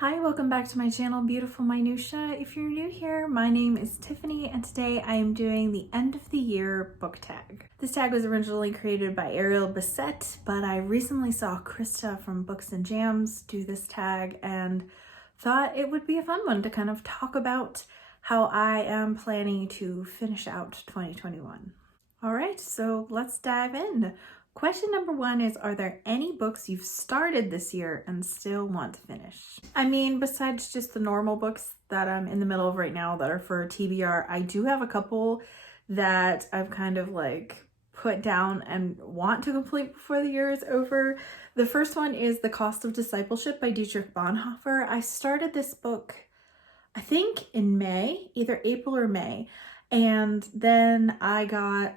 Hi, welcome back to my channel, Beautiful Minutia. If you're new here, my name is Tiffany and today I am doing the end of the year book tag. This tag was originally created by Ariel Bissett, but I recently saw Krista from Books and Jams do this tag and thought it would be a fun one to kind of talk about how I am planning to finish out 2021. All right, so let's dive in. Question number one is, are there any books you've started this year and still want to finish? I mean, besides just the normal books that I'm in the middle of right now that are for TBR, I do have a couple that I've kind of like put down and want to complete before the year is over. The first one is The Cost of Discipleship by Dietrich Bonhoeffer. I started this book, I think in May, either April or May, and then I got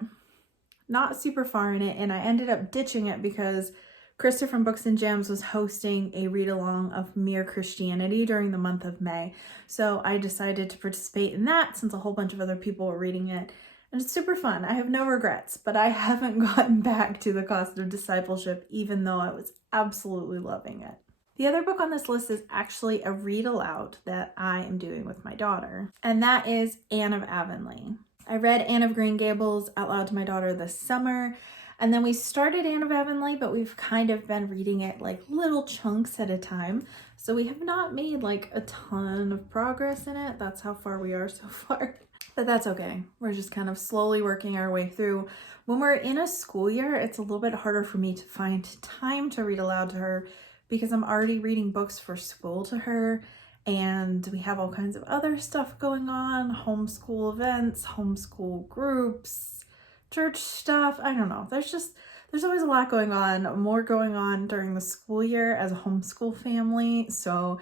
not super far in it and I ended up ditching it because Krista from Books and Gems was hosting a read-along of Mere Christianity during the month of May. So I decided to participate in that since a whole bunch of other people were reading it. And it's super fun. I have no regrets, but I haven't gotten back to The Cost of Discipleship even though I was absolutely loving it. The other book on this list is actually a read aloud that I am doing with my daughter, and that is Anne of Avonlea. I read Anne of Green Gables out loud to my daughter this summer, and then we started Anne of Avonlea, but we've kind of been reading it like little chunks at a time. So we have not made like a ton of progress in it. That's how far we are so far. But that's okay. We're just kind of slowly working our way through. When we're in a school year, it's a little bit harder for me to find time to read aloud to her because I'm already reading books for school to her. And we have all kinds of other stuff going on, homeschool events, homeschool groups, church stuff. I don't know. There's always a lot going on, more going on during the school year as a homeschool family. So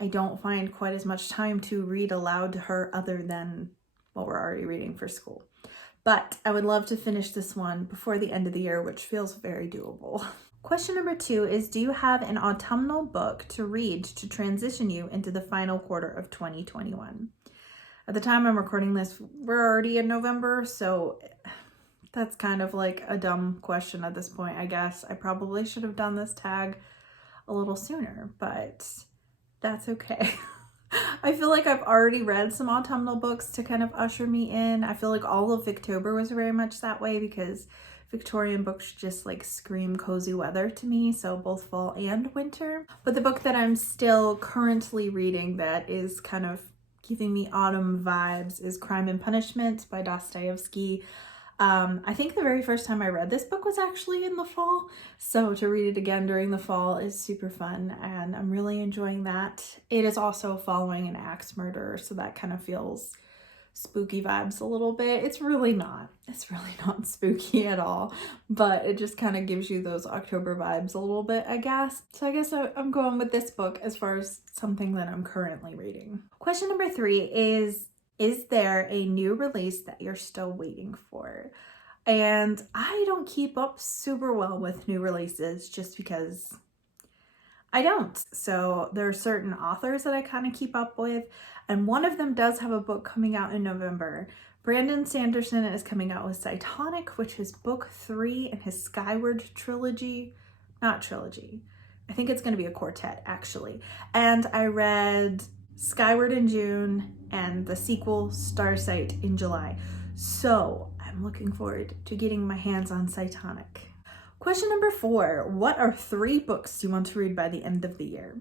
I don't find quite as much time to read aloud to her other than what we're already reading for school. But I would love to finish this one before the end of the year, which feels very doable. Question number two is, do you have an autumnal book to read to transition you into the final quarter of 2021? At the time I'm recording this, we're already in November, so that's kind of like a dumb question at this point, I guess. I probably should have done this tag a little sooner, but that's okay. I feel like I've already read some autumnal books to kind of usher me in. I feel like all of Victober was very much that way because Victorian books just like scream cozy weather to me, so both fall and winter. But the book that I'm still currently reading that is kind of giving me autumn vibes is Crime and Punishment by Dostoevsky. I think the very first time I read this book was actually in the fall, so to read it again during the fall is super fun and I'm really enjoying that. It is also following an axe murder, so that kind of feels spooky vibes a little bit. It's really not spooky at all, but it just kind of gives you those October vibes a little bit, I guess. So I guess I'm going with this book as far as something that I'm currently reading. Question number three is there a new release that you're still waiting for? And I don't keep up super well with new releases just because I don't. So there are certain authors that I kind of keep up with, and one of them does have a book coming out in November. Brandon Sanderson is coming out with Cytonic, which is book 3 in his Skyward trilogy. Not trilogy. I think it's going to be a quartet, actually. And I read Skyward in June and the sequel Starsight in July. So I'm looking forward to getting my hands on Cytonic. Question number 4, what are 3 books you want to read by the end of the year?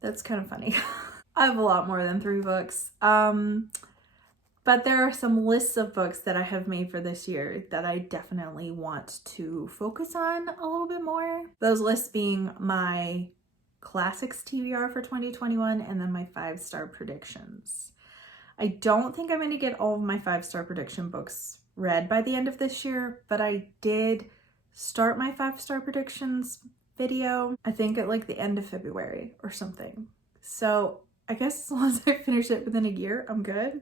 That's kind of funny. I have a lot more than 3 books. But there are some lists of books that I have made for this year that I definitely want to focus on a little bit more. Those lists being my classics TBR for 2021 and then my 5-star predictions. I don't think I'm going to get all of my 5-star prediction books read by the end of this year, but I did start my 5-star predictions video, I think at like the end of February or something. So I guess as long as I finish it within a year, I'm good.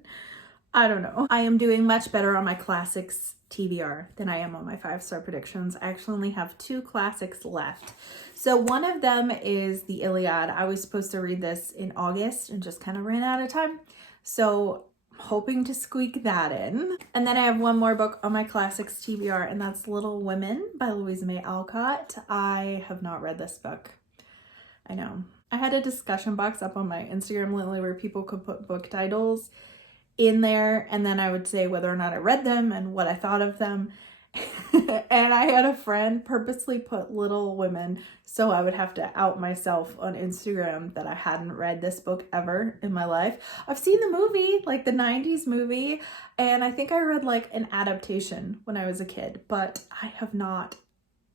I don't know. I am doing much better on my classics TBR than I am on my 5-star predictions. I actually only have 2 classics left. So one of them is the Iliad. I was supposed to read this in August and just kind of ran out of time. So hoping to squeak that in. And then I have one more book on my classics TBR, and that's Little Women by Louisa May Alcott. I have not read this book. I know. I had a discussion box up on my Instagram lately where people could put book titles in there, and then I would say whether or not I read them and what I thought of them. And I had a friend purposely put Little Women so I would have to out myself on Instagram that I hadn't read this book ever in my life. I've seen the movie, like the 90s movie, and I think I read like an adaptation when I was a kid, but I have not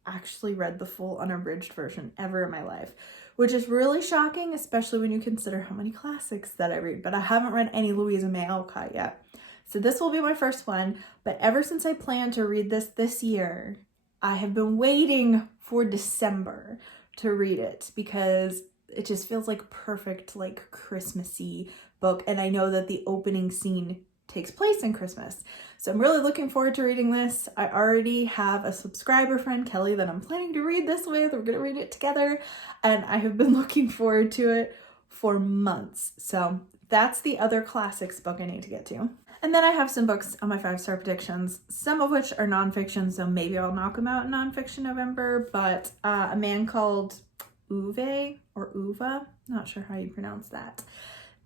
actually read the full unabridged version ever in my life, which is really shocking, especially when you consider how many classics that I read. But I haven't read any Louisa May Alcott yet. So this will be my first one, but ever since I planned to read this year, I have been waiting for December to read it because it just feels like perfect, like Christmassy book. And I know that the opening scene takes place in Christmas. So I'm really looking forward to reading this. I already have a subscriber friend, Kelly, that I'm planning to read this with. We're going to read it together. And I have been looking forward to it for months. So that's the other classics book I need to get to. And then I have some books on my 5-star predictions, some of which are nonfiction, so maybe I'll knock them out in nonfiction November, but A Man Called Uve, or Uva, not sure how you pronounce that.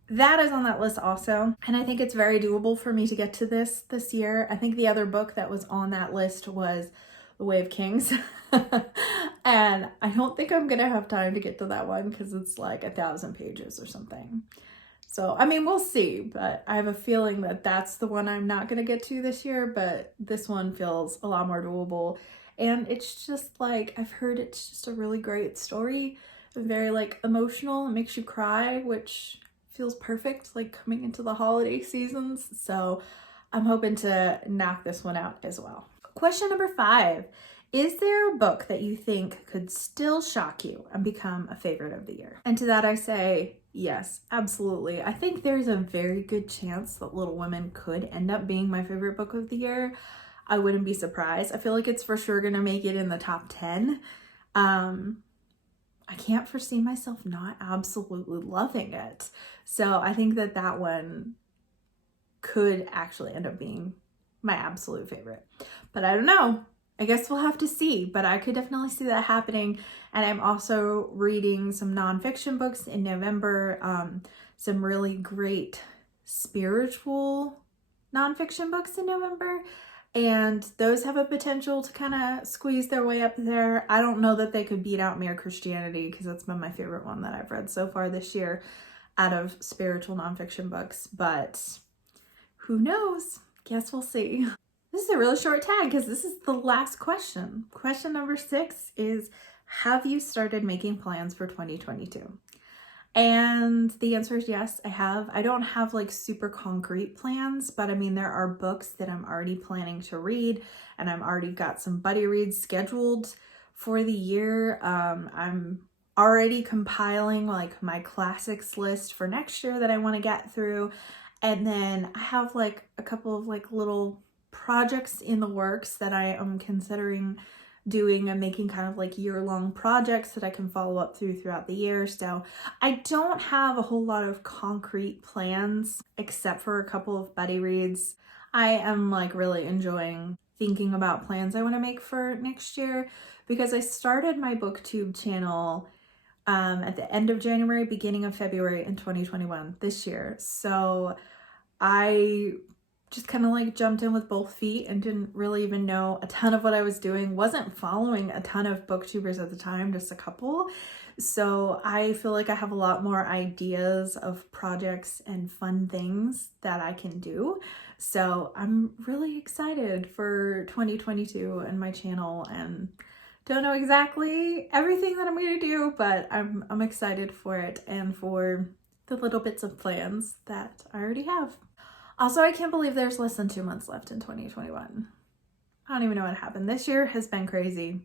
That is on that list also, and I think it's very doable for me to get to this year. I think the other book that was on that list was The Way of Kings, and I don't think I'm gonna have time to get to that one because it's like 1,000 pages or something. So, I mean, we'll see, but I have a feeling that that's the one I'm not going to get to this year, but this one feels a lot more doable. And it's just like, I've heard it's just a really great story, very like emotional, it makes you cry, which feels perfect, like coming into the holiday seasons. So I'm hoping to knock this one out as well. Question number 5. Is there a book that you think could still shock you and become a favorite of the year? And to that I say, yes, absolutely. I think there's a very good chance that Little Women could end up being my favorite book of the year. I wouldn't be surprised. I feel like it's for sure going to make it in the top 10. I can't foresee myself not absolutely loving it. So I think that that one could actually end up being my absolute favorite. But I don't know. I guess we'll have to see, but I could definitely see that happening. And I'm also reading some nonfiction books in November, some really great spiritual nonfiction books in November. And those have a potential to kind of squeeze their way up there. I don't know that they could beat out Mere Christianity because that's been my favorite one that I've read so far this year out of spiritual nonfiction books, but who knows? Guess we'll see. This is a really short tag because this is the last question. Question number 6 is, have you started making plans for 2022? And the answer is yes, I have. I don't have like super concrete plans, but I mean, there are books that I'm already planning to read, and I'm already got some buddy reads scheduled for the year. I'm already compiling like my classics list for next year that I want to get through. And then I have like a couple of like little projects in the works that I am considering doing and making kind of like year-long projects that I can follow up throughout the year. So I don't have a whole lot of concrete plans except for a couple of buddy reads. I am like really enjoying thinking about plans I want to make for next year because I started my booktube channel at the end of January, beginning of February in 2021 this year. So I just kind of like jumped in with both feet and didn't really even know a ton of what I was doing. Wasn't following a ton of booktubers at the time, just a couple. So I feel like I have a lot more ideas of projects and fun things that I can do. So I'm really excited for 2022 and my channel, and don't know exactly everything that I'm going to do, but I'm excited for it and for the little bits of plans that I already have. Also, I can't believe there's less than 2 months left in 2021. I don't even know what happened. This year has been crazy.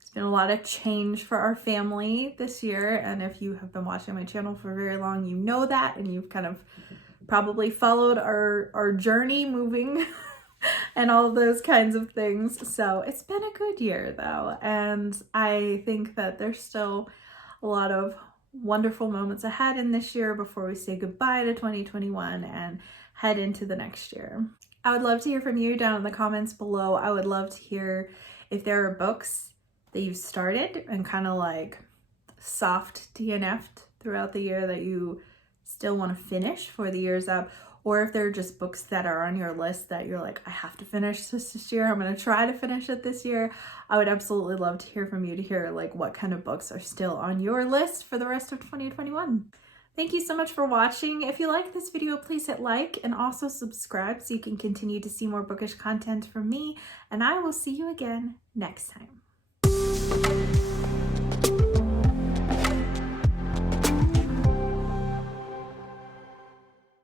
It's been a lot of change for our family this year. And if you have been watching my channel for very long, you know that, and you've kind of probably followed our journey moving and all of those kinds of things. So it's been a good year though. And I think that there's still a lot of wonderful moments ahead in this year before we say goodbye to 2021 and head into the next year. I would love to hear from you down in the comments below. I would love to hear if there are books that you've started and kind of like soft DNF'd throughout the year that you still want to finish for the year's up, or if there are just books that are on your list that you're like, I have to finish this year, I'm going to try to finish it this year. I would absolutely love to hear from you, to hear like what kind of books are still on your list for the rest of 2021. Thank you so much for watching. If you like this video, please hit like and also subscribe so you can continue to see more bookish content from me, and I will see you again next time.